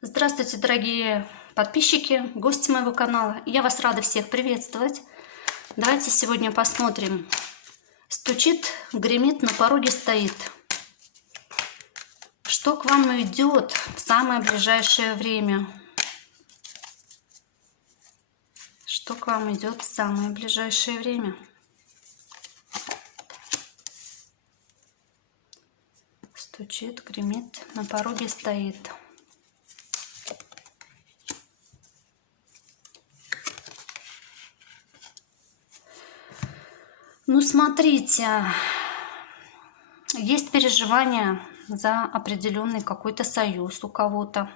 Здравствуйте, дорогие подписчики, гости моего канала. Я вас рада всех приветствовать. Давайте сегодня посмотрим. Стучит, гремит, на пороге стоит. Что к вам идет в самое ближайшее время? Что к вам идет в самое ближайшее время? Стучит, гремит, на пороге стоит. Ну, смотрите, есть переживания за определенный какой-то союз у кого-то.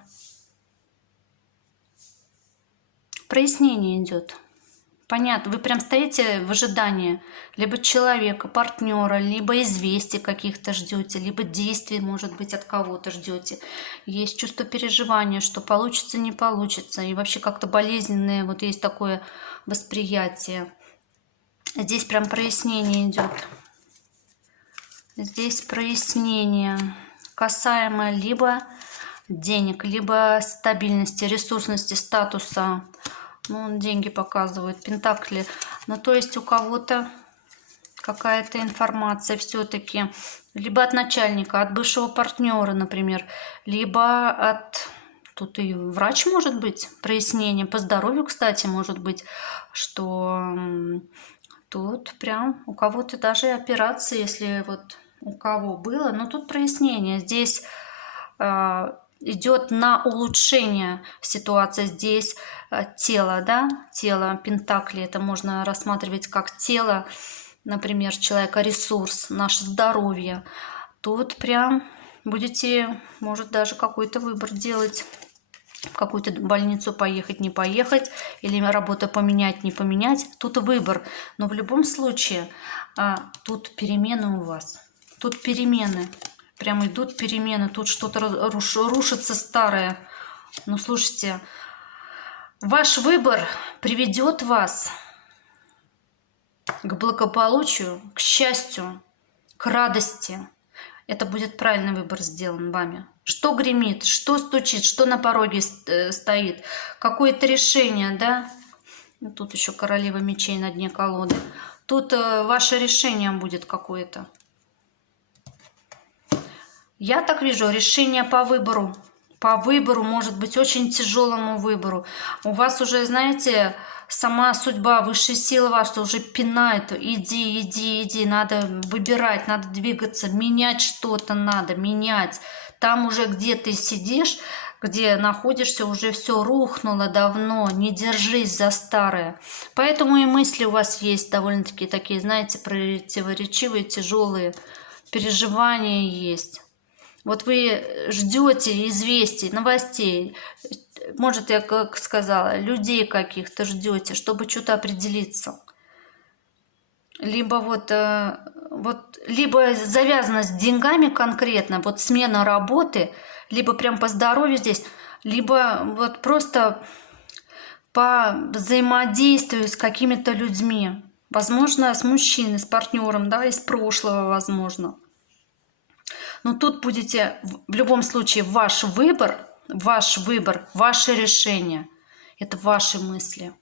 Прояснение идет. Понятно, вы прям стоите в ожидании либо человека, партнера, либо известий каких-то ждете, либо действий, может быть, от кого-то ждете. Есть чувство переживания, что получится, не получится, и вообще как-то болезненное, вот есть такое восприятие. Здесь прям прояснение идет. Здесь прояснение касаемо либо денег, либо стабильности, ресурсности, статуса. Ну, деньги показывают, пентакли. Ну, то есть у кого-то какая-то информация все-таки. Либо от начальника, от бывшего партнера, например. Либо от... Тут и врач может быть, прояснение. По здоровью, кстати, может быть, что тут прям у кого-то даже операция, если вот у кого было. Но тут прояснение. Здесь... идет на улучшение ситуации. Здесь тело, да, тело, пентакли, это можно рассматривать как тело, например, человека, ресурс, наше здоровье. Тут прям будете, может, даже какой-то выбор делать, в какую-то больницу поехать, не поехать, или работу поменять, не поменять. Тут выбор, но в любом случае тут перемены у вас, тут перемены. Прям идут перемены, тут что-то рушится старое. Ну, слушайте, ваш выбор приведет вас к благополучию, к счастью, к радости. Это будет правильный выбор сделан вами. Что гремит, что стучит, что на пороге стоит. Какое-то решение, да? Тут еще королева мечей на дне колоды. Тут ваше решение будет какое-то. Я так вижу, решение по выбору, может быть, очень тяжелому выбору. У вас уже, знаете, сама судьба, высшие силы вас уже пинают. Иди, иди, иди, надо выбирать, надо двигаться, менять что-то надо, менять. Там уже, где ты сидишь, где находишься, уже все рухнуло давно, не держись за старое. Поэтому и мысли у вас есть довольно-таки такие, знаете, противоречивые, тяжелые, переживания есть. Вот вы ждете известий, новостей, может, я как сказала, людей каких-то ждете, чтобы что-то определиться. Либо либо завязано с деньгами конкретно, вот смена работы, либо прям по здоровью здесь, либо вот просто по взаимодействию с какими-то людьми. Возможно, с мужчиной, с партнером, да, из прошлого, возможно. Но тут будете, в любом случае, ваш выбор, ваше решение. Это ваши мысли.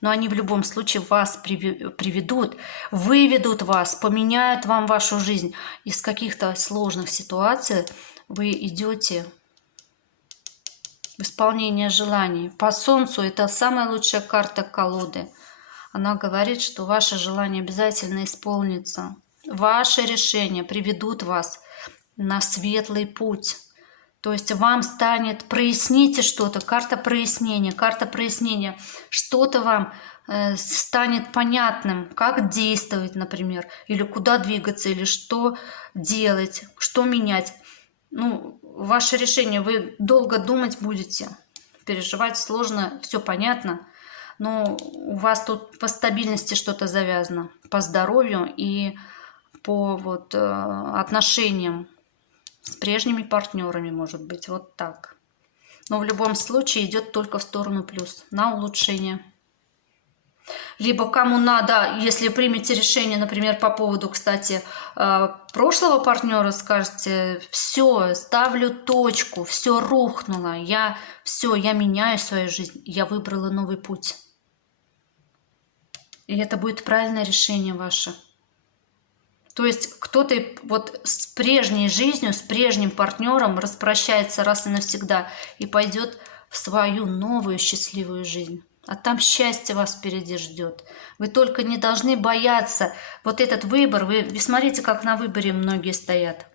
Но они в любом случае вас приведут, выведут вас, поменяют вам вашу жизнь. Из каких-то сложных ситуаций вы идете в исполнение желаний. По Солнцу это самая лучшая карта колоды. Она говорит, что ваше желание обязательно исполнится. Ваши решения приведут вас на светлый путь. То есть вам станет, проясните что-то, карта прояснения, что-то вам станет понятным, как действовать, например, или куда двигаться, или что делать, что менять. Ну, ваше решение, вы долго думать будете, переживать сложно, все понятно, но у вас тут по стабильности что-то завязано, по здоровью и по отношениям с прежними партнерами, может быть, вот так. Но в любом случае идет только в сторону плюс, на улучшение. Либо кому надо, если примете решение, например, по поводу, кстати, прошлого партнера, скажете: все, ставлю точку, все рухнуло, я меняю свою жизнь, я выбрала новый путь. И это будет правильное решение ваше. То есть кто-то вот с прежней жизнью, с прежним партнером распрощается раз и навсегда и пойдет в свою новую счастливую жизнь. А там счастье вас впереди ждет. Вы только не должны бояться. Вот этот выбор, вы смотрите, как на выборе многие стоят.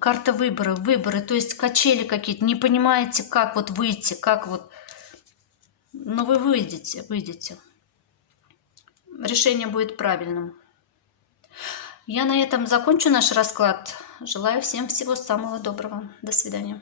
Карта выбора, выборы, то есть качели какие-то. Не понимаете, как вот выйти, как вот... Но вы выйдете. Решение будет правильным. Я на этом закончу наш расклад. Желаю всем всего самого доброго. До свидания.